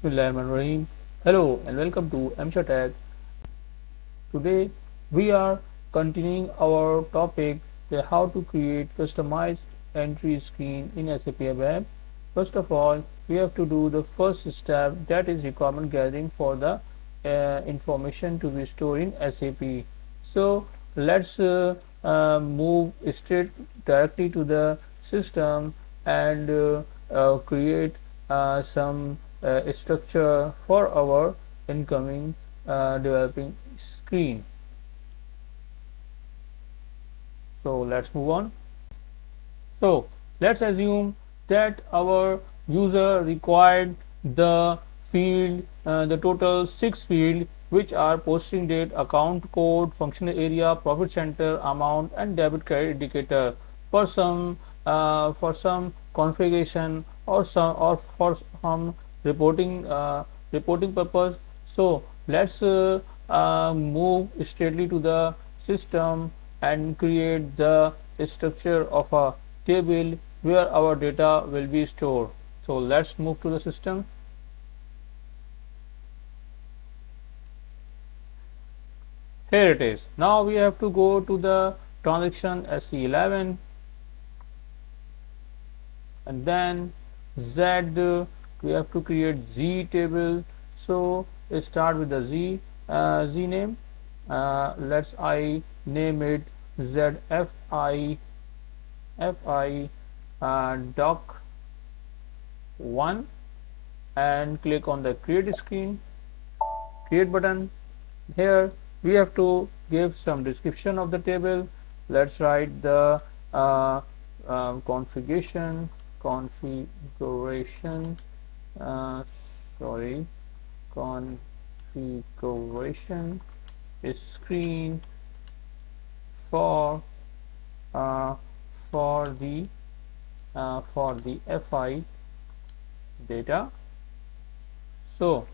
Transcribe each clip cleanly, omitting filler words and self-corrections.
Bismillahirrahmanirrahim. Hello and welcome to M.Shakir. Today we are continuing our topic how to create customized entry screen in SAP ABAP. First of all, we have to do the first step, that is requirement gathering for the information to be stored in SAP. So let's move straight directly to the system and create some structure for our incoming developing screen. So let's move on. So let's assume that our user required the field, the total 6 field, which are posting date, account code, functional area, profit center, amount, and debit credit indicator for some configuration or for some reporting reporting purpose. So let's move straightly to the system and create the structure of a table where our data will be stored. So let's move to the system. Here it is. Now we have to go to the transaction SC11 and then Z. We have to create Z table. So start with the Z name. Let's I name it ZFI doc 1 and click on the create button. Here we have to give some description of the table. Let's write the configuration sorry configuration screen for uh, for the FI data. So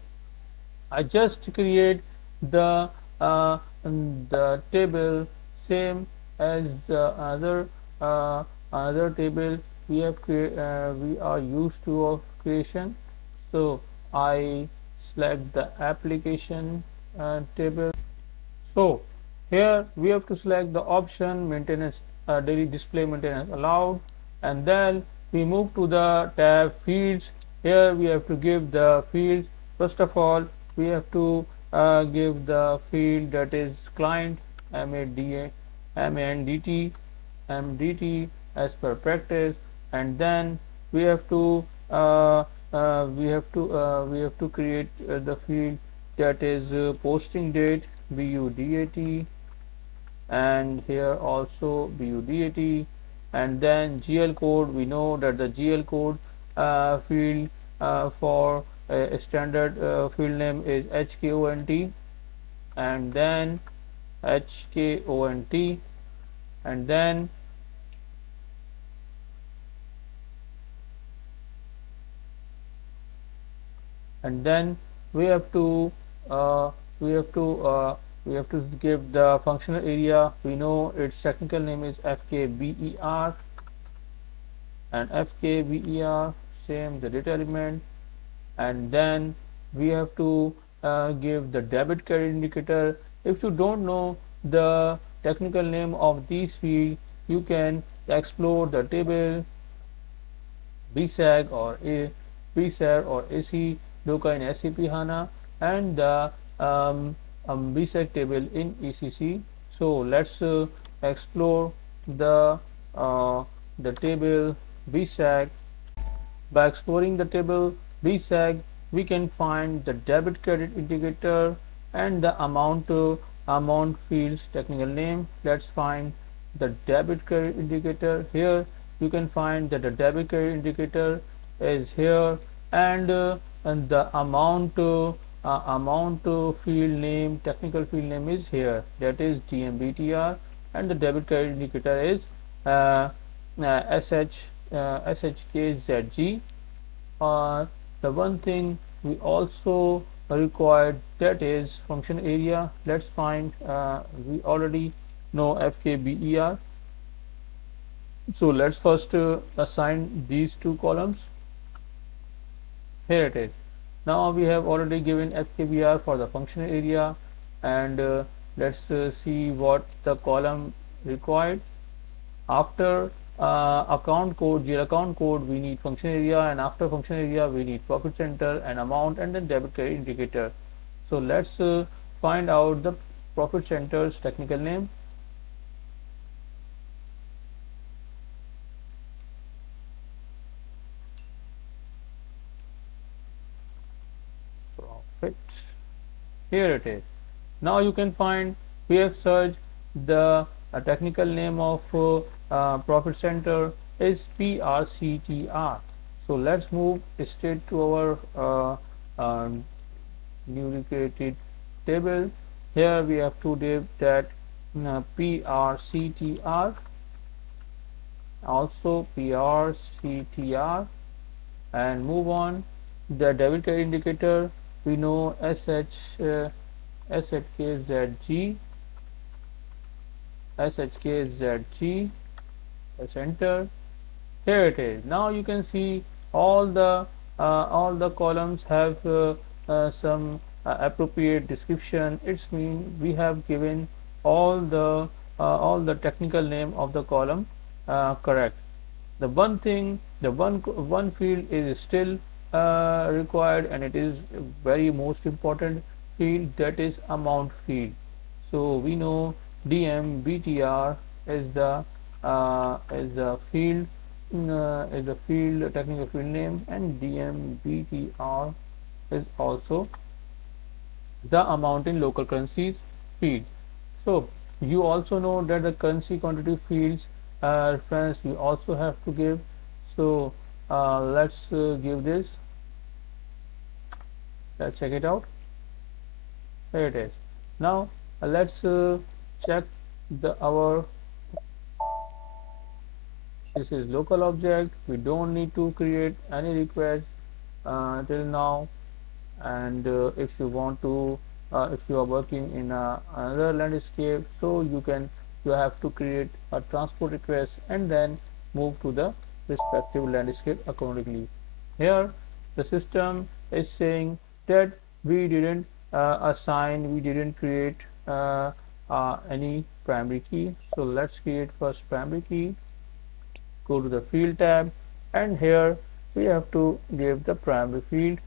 I just create the table same as another table we are used to of creation. So I select the application table. So here we have to select the option maintenance daily display maintenance allowed, and then we move to the tab fields. Here we have to give the fields. First of all, we have to give the field that is client MANDT as per practice, and then we have to create the field that is posting date BUDAT, and here also BUDAT, and then GL code. We know that the GL code field for a standard field name is HKONT, and then HKONT, and then we have to uh, we have to we have to give the functional area. We know its technical name is FKBER, and FKBER same the data element, and then we have to give the debit credit indicator. If you don't know the technical name of these fields, you can explore the table BSAG or BSAG or AC Doka in SAP HANA, and the BSAG table in ECC. So let's explore uh, the table BSAG. By exploring the table BSAG, we can find the debit credit indicator and the amount fields technical name. Let's find the debit credit indicator. Here you can find that the debit credit indicator is here, and the amount field name, technical field name is here, that is DMBTR, and the debit credit indicator is SHKZG. The one thing we also required, that is function area. Let's find we already know FKBER. So let's first assign these two columns. Here it is. Now we have already given FKBR for the functional area, and let's see what the column required. After account code, GL account code, we need function area, and after function area, we need profit center and amount, and then debit credit indicator. So let's find out the profit center's technical name. Profit. Here it is. Now you can find, we have searched the technical name of profit center is PRCTR. So let's move straight to our newly created table. Here we have to give that PRCTR, also PRCTR, and move on. The debit credit indicator, we know SHKZG, SHKZG, press enter. Here it is. Now you can see all the columns have some appropriate description. It's mean we have given all the technical name of the column correct. The one thing, the one field is still required, and it is very most important field, that is amount field. So we know DMBTR is the field is the field technical field name, and DMBTR is also the amount in local currencies field. So you also know that the currency quantity fields reference we also have to give. So let's give this. Let's check it out. Here it is. Now let's check our, this is local object. We don't need to create any request till now. And if you want to if you are working in another landscape, so you have to create a transport request and then move to the respective landscape accordingly. Here the system is saying that we didn't we didn't create any primary key. So let's create first primary key. Go to the field tab, and here we have to give the primary field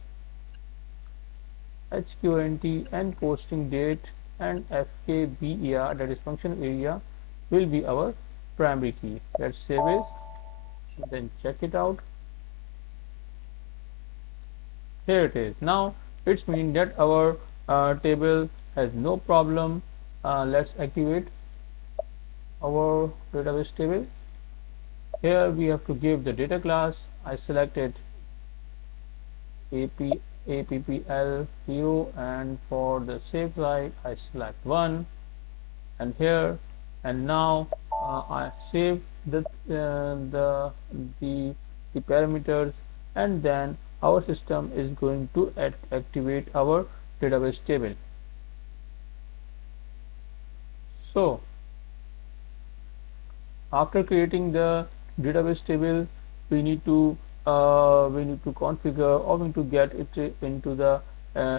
HQNT, and posting date, and FKBER, that is function area, will be our primary key. Let's save it, then check it out. Here it is. Now it's mean that our table has no problem. Let's activate our database table. Here we have to give the data class. I selected APPL0, and for the save site I select 1, and here, and now I save the parameters, and then our system is going to activate our database table. So after creating the database table, we need to configure, or we need to get it into the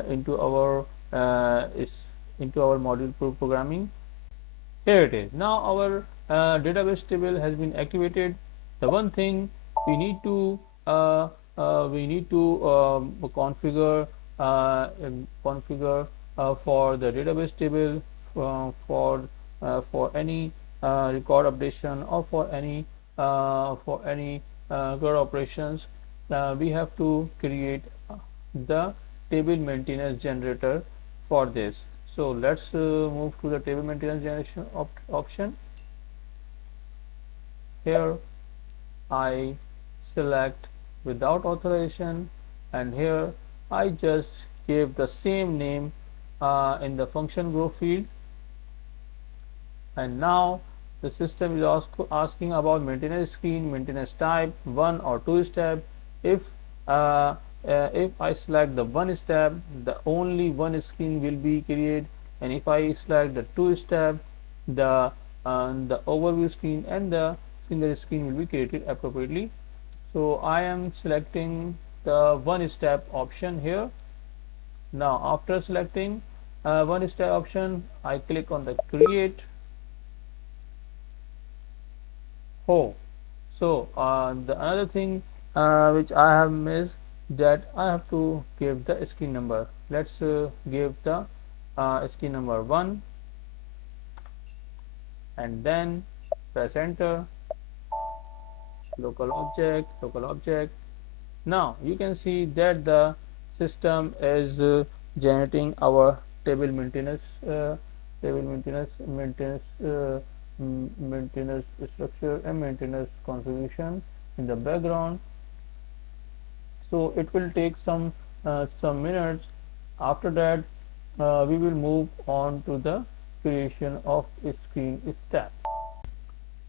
into our module programming. Here it is. Now our database table has been activated. The one thing we need to configure for the database table for any record updation, or for any record operations. We have to create the table maintenance generator for this. So let's move to the table maintenance generation option. Here I select without authorization, and here I just gave the same name in the function group field. And now the system is also asking about maintenance screen, maintenance type, 1 or 2 step. If I select the 1 step, the only one screen will be created, and if I select the 2 step, the overview screen and the single screen will be created appropriately. So I am selecting the 1 step option here, Now after selecting one step option, I click on the create. Oh, so the another thing which I have missed, that I have to give the screen number. Let's give the screen number 1 and then press enter. Local object. Now you can see that the system is generating our maintenance structure and maintenance configuration in the background. So it will take some minutes. After that, we will move on to the creation of a screen step.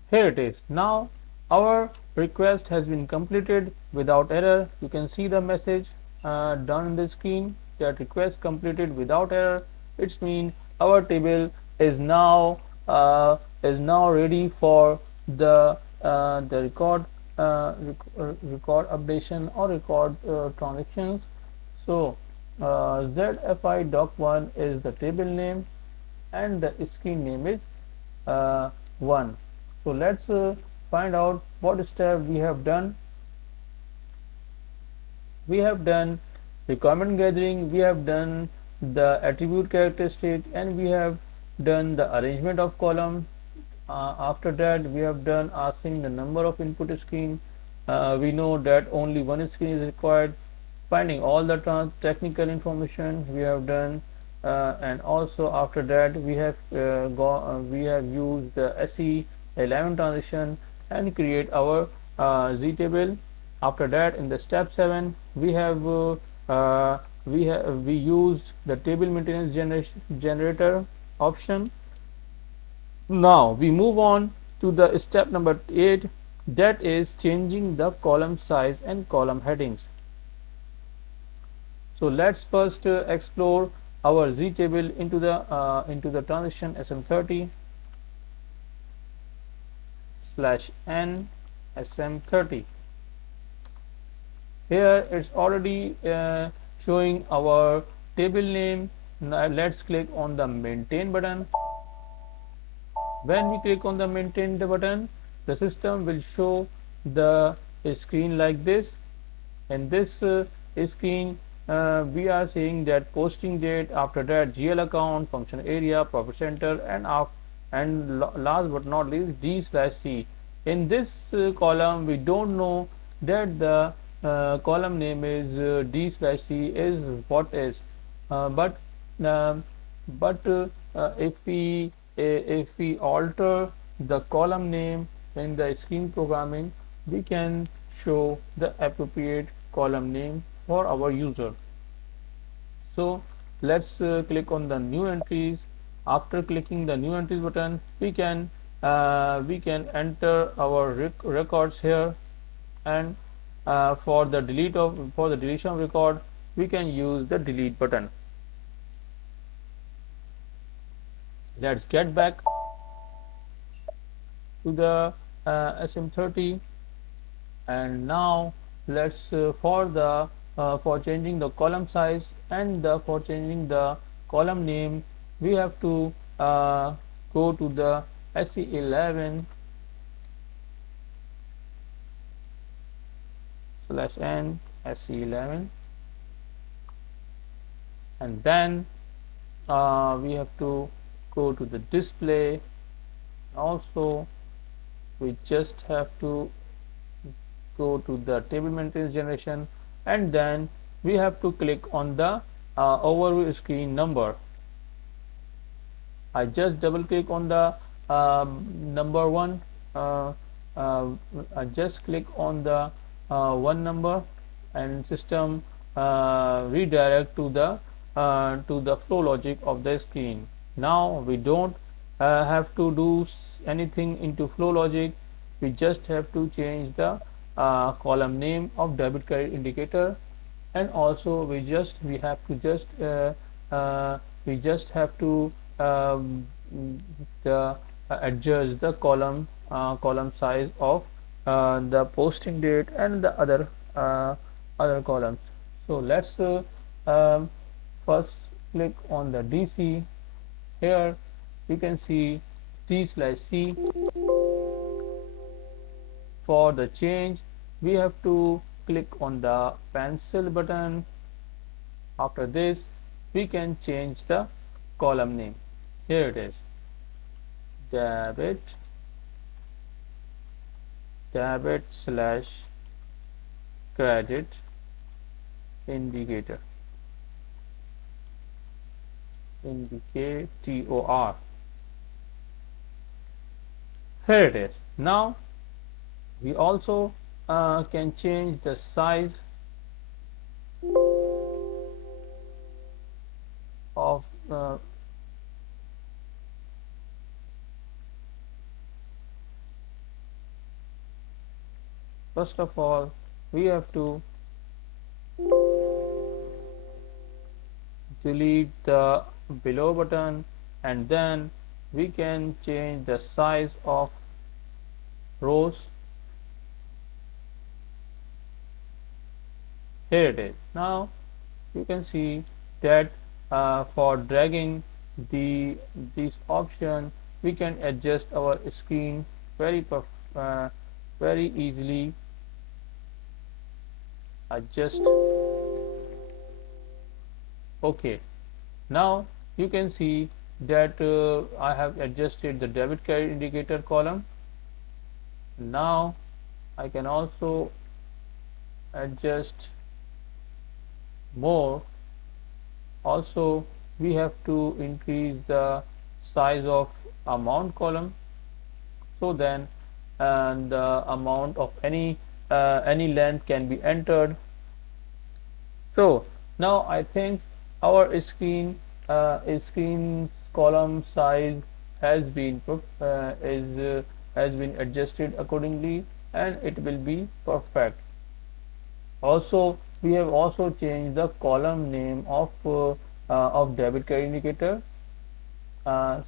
Here it is. Now our request has been completed without error. You can see the message down in the screen that request completed without error. It means our table is now ready for the record updation or record transactions. So ZFI doc1 is the table name and the screen name is 1. So let's find out what step we have done. We have done requirement gathering, we have done the attribute characteristic, and we have done the arrangement of column. After that, we have done asking the number of input screen. We know that only one screen is required. Finding all the technical information we have done, and also after that we have used the SE11 transition and create our Z table. After that, in the step 7, we use the table maintenance generator option. Now we move on to the step number 8, that is changing the column size and column headings. So let's first explore our Z table into the transition SM30 /n SM30. Here it's already showing our table name. Now let's click on the maintain button. When we click on the maintain button, the system will show the screen like this. In this screen, we are seeing that posting date, after that GL account, function area, profit center, and last but not least D/C. In this column, we don't know that the column name is D/C is what is, but um, if we alter the column name in the screen programming, we can show the appropriate column name for our user. So let's click on the new entries. After clicking the new entries button, we can enter our records here, and for the deletion of record, we can use the delete button. Let's get back to the SM30, and now let's for changing the column size and for changing the column name, we have to go to the SE11 /n SE11, and then we have to go to the display. Also, we just have to go to the table maintenance generation, and then we have to click on the overview screen number. I just double click on the number 1. I just click on the 1 number, and system redirect to the flow logic of the screen. Now we don't have to do anything into flow logic. We just have to change the column name of debit credit indicator, and also we just have to adjust the column size of the posting date and the other columns. So let's first click on the DC. Here you can see D/C. For the change, we have to click on the pencil button. After this, we can change the column name. Here it is, debit slash credit indicator, indicator. Here it is. Now we also can change the size of first of all, we have to delete the below button, and then we can change the size of rows. Here it is. Now you can see that for dragging this option, we can adjust our screen very easily. Adjust. Okay, now you can see that I have adjusted the debit credit indicator column. Now I can also adjust more. Also, we have to increase the size of amount column, so then the amount of any length can be entered. So now I think our screen column size has been has been adjusted accordingly, and it will be perfect. Also, we have also changed the column name of debit credit indicator.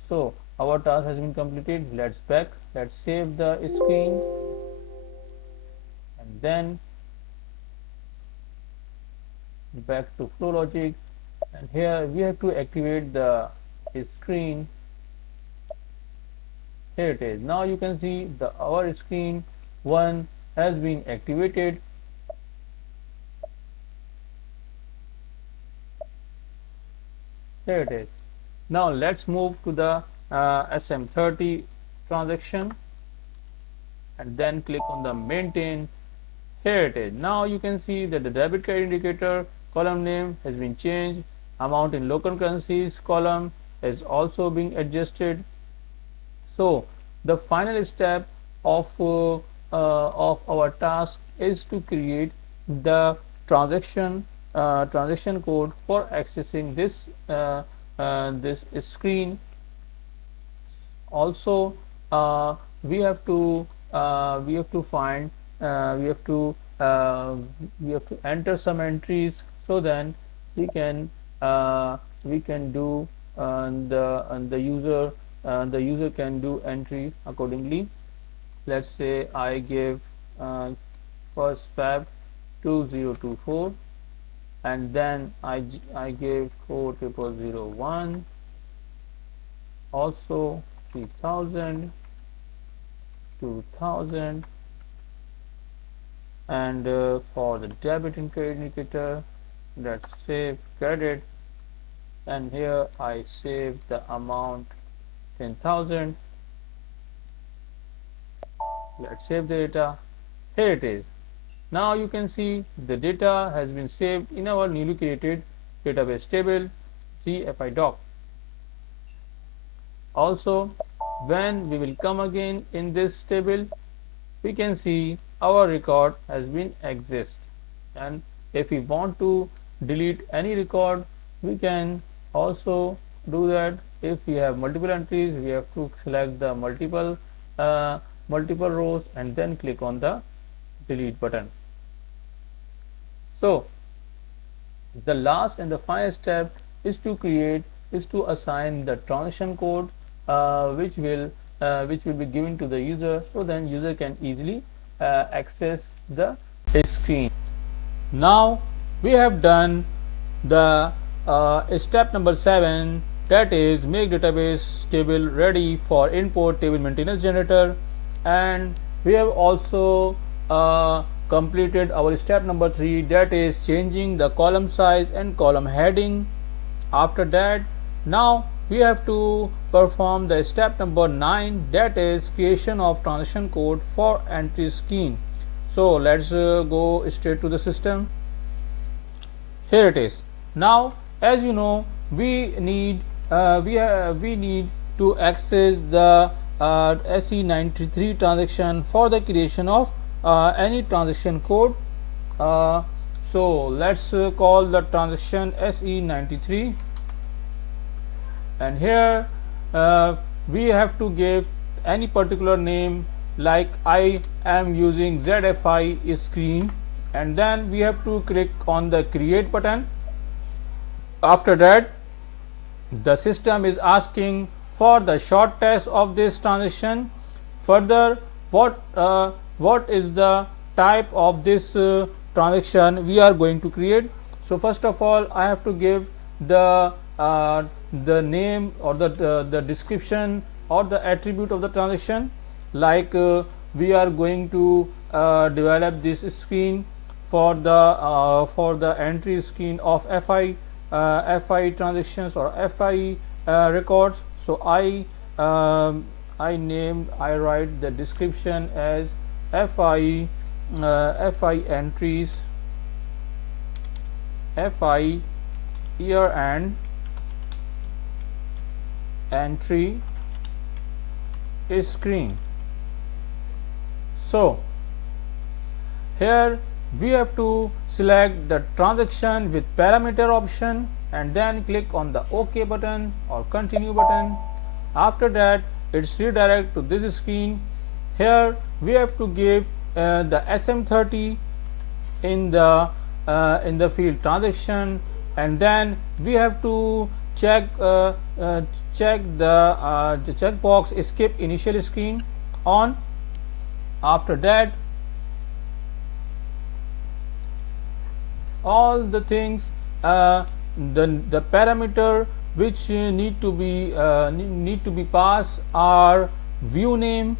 So our task has been completed. Let's back. Let's save the screen, and then back to flow logic. And here we have to activate the screen. Here it is. Now you can see our screen 1 has been activated. Here it is. Now let's move to the SM30 transaction, and then click on the maintain. Here it is. Now you can see that the debit credit indicator column name has been changed. Amount in local currencies column is also being adjusted. So the final step of our task is to create the transaction code for accessing this screen. Also, we have to find we have to enter some entries, so then we can do the user can do entry accordingly. Let's say I give 1st Feb 2024, and then I gave 40001, also 3000, 2000, and for the debit and credit indicator, let's save credit, and here I save the amount 10,000. Let's save the data. Here it is. Now you can see the data has been saved in our newly created database table GFI doc. Also, when we will come again in this table, we can see our record has been exist, and if we want to delete any record, we can also do that. If we have multiple entries, we have to select the multiple rows and then click on the delete button. So the last and the final step is to assign the transaction code, which will be given to the user, so then user can easily access the screen. Now we have done the step number 7, that is make database table ready for import table maintenance generator, and we have also completed our step number 3, that is changing the column size and column heading. After that, now we have to perform the step number 9, that is creation of transaction code for entry screen. So let's go straight to the system. Here it is. Now, as you know, we need to access the SE93 transaction for the creation of any transaction code. So let's call the transaction SE93, and here we have to give any particular name, like I am using ZFI screen, and then we have to click on the create button. After that, the system is asking for the short test of this transaction. Further, what is the type of this transaction we are going to create. So first of all, I have to give the name or the description or the attribute of the transaction, like we are going to develop this screen for the entry screen of FI transactions or FI records. So I write the description as FI entries, FI year end entry screen. So here we have to select the transaction with parameter option and then click on the OK button or continue button. After that, it's redirect to this screen. Here we have to give the SM30 in the field transaction, and then we have to check the checkbox skip initial screen on. After that, all the things, the parameter which need to be passed are view name.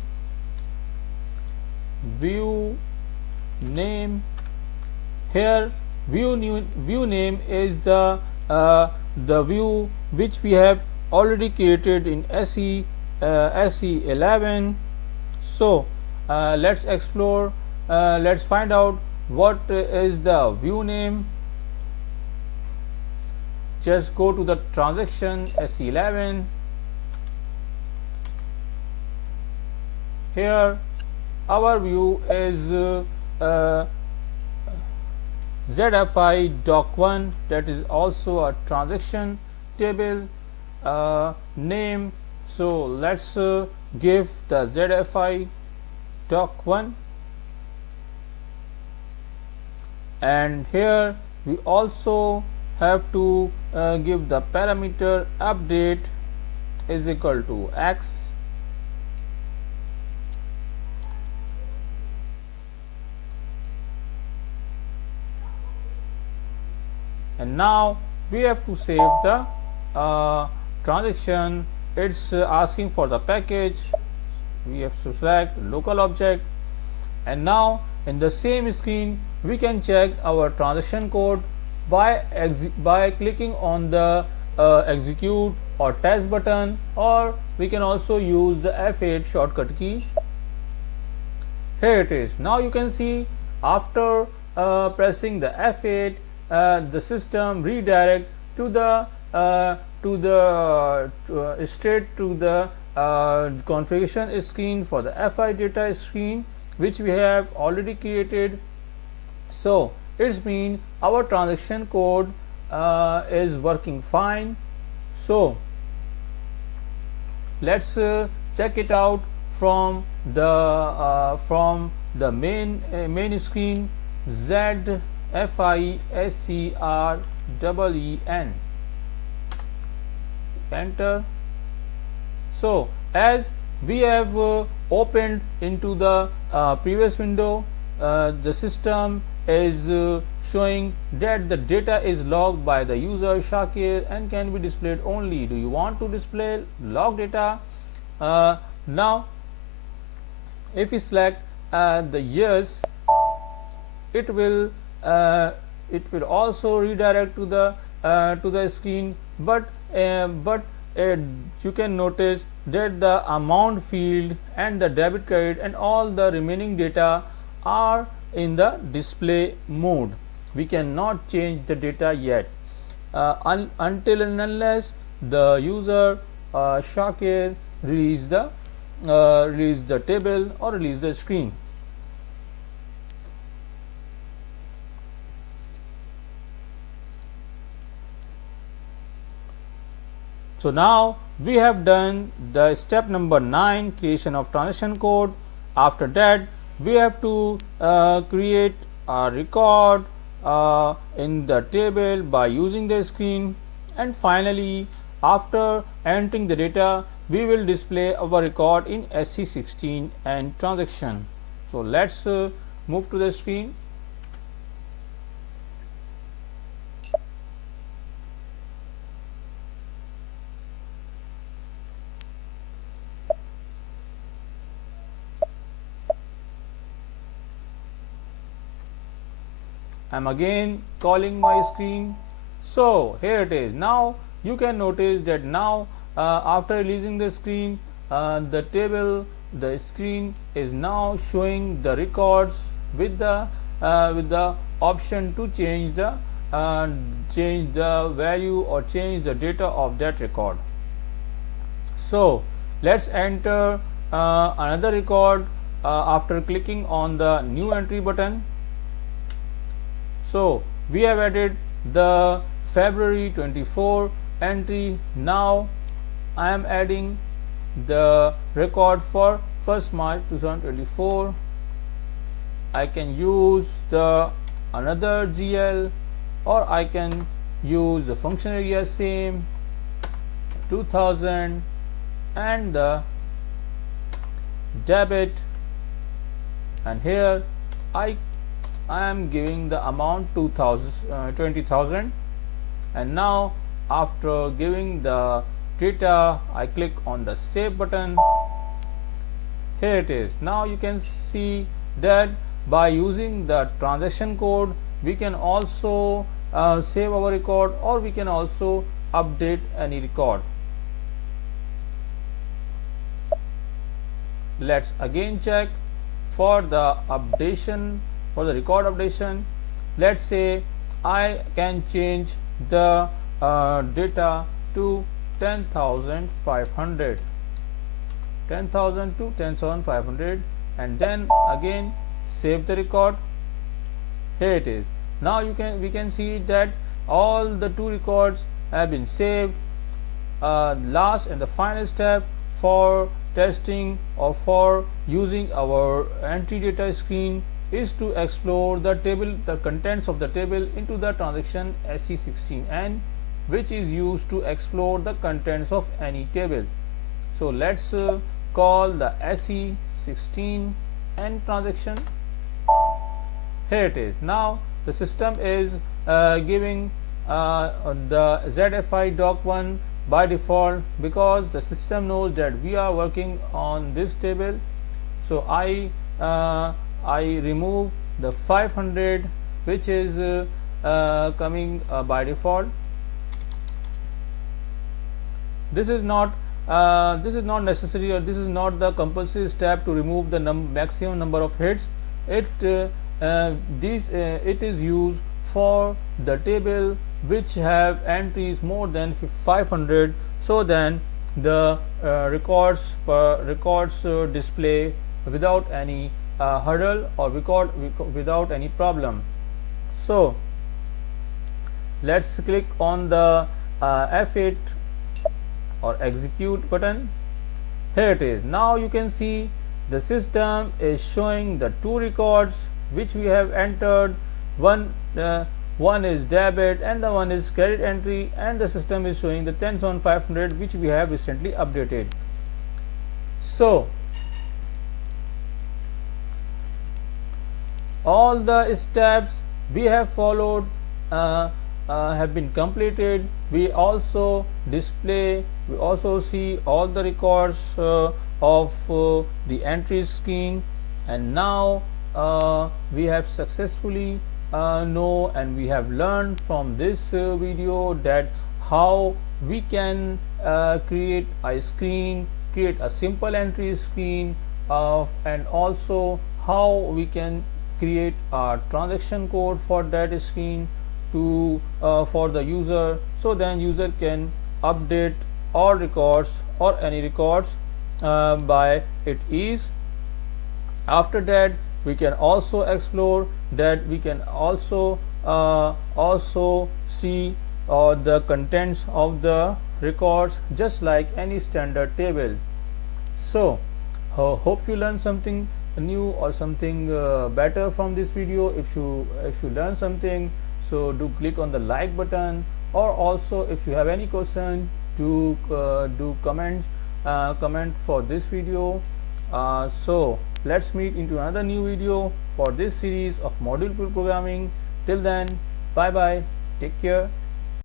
Here view name is the view which we have already created in SE11. So let's explore, let's find out what is the view name. Just go to the transaction SE11. Here our view is ZFI doc1, that is also a transaction table name. So let's give the ZFI doc1, and here we also have to give the parameter update is equal to X. And now we have to save the transaction. It's asking for the package. We have to select local object, and now in the same screen we can check our transaction code by clicking on the execute or test button, or we can also use the F8 shortcut key. Here it is. Now you can see after pressing the F8, the system redirect to the straight to the configuration screen for the FI data screen, which we have already created. So it's mean our transaction code is working fine. So let's check it out from the main screen. ZFISCREEN, enter. So as we have opened into the previous window, the system is showing that the data is logged by the user Shakir and can be displayed only. Do you want to display log data? Now if we select the yes, it will uh, also redirect to the screen, but you can notice that the amount field and the debit credit and all the remaining data are in the display mode. We cannot change the data yet until and unless the user Shakir release the table or release the screen. So now we have done the step number 9, creation of transaction code. After that we have to create a record in the table by using the screen, and finally after entering the data we will display our record in SC16 and transaction. So let's move to the screen. I am again calling my screen. So here it is. Now you can notice that now after releasing the screen, the screen is now showing the records with the option to change the value or change the data of that record. So let's enter another record after clicking on the new entry button. So we have added the February 24 entry. Now I am adding the record for 1st March 2024. I can use the another GL, or I can use the function area same 2000 and the debit, and here I am giving the amount 20,000, and now after giving the data I click on the save button. Here it is. Now you can see that by using the transaction code we can also save our record, or we can also update any record. Let's again check for the updation, for the record updation. Let's say I can change the data to 10,500, 10,000 to 10,500, and then again save the record. Here it is. Now we can see that all the two records have been saved. Last and the final step for testing or for using our entry data screen is to explore the table, the contents of the table into the transaction SC16N, which is used to explore the contents of any table. So let's call the SC16N transaction. Here it is. Now the system is giving the ZFI doc1 by default, because the system knows that we are working on this table. So I remove the 500 which is coming by default. This is not necessary, or this is not the compulsory step to remove the maximum number of hits. It is used for the table which have entries more than 500, so then the records display without any hurdle or without any problem. So let's click on the F8 or execute button. Here it is. Now you can see the system is showing the two records which we have entered. One is debit and the one is credit entry, and the system is showing the 10,500 which we have recently updated. So all the steps we have followed have been completed. We also display, we also see all the records of the entry screen. And now we have successfully know, and we have learned from this video that how we can create a screen, create a simple entry screen and also how we can create a transaction code for that screen to for the user, so then user can update all records or any records by its ease. After that, we can also explore that we can also see the contents of the records just like any standard table. So hope you learned something new or something better from this video. If you learn something, so do click on the like button, or also if you have any question, do comment for this video. So let's meet into another new video for this series of module programming. Till then, bye bye, take care.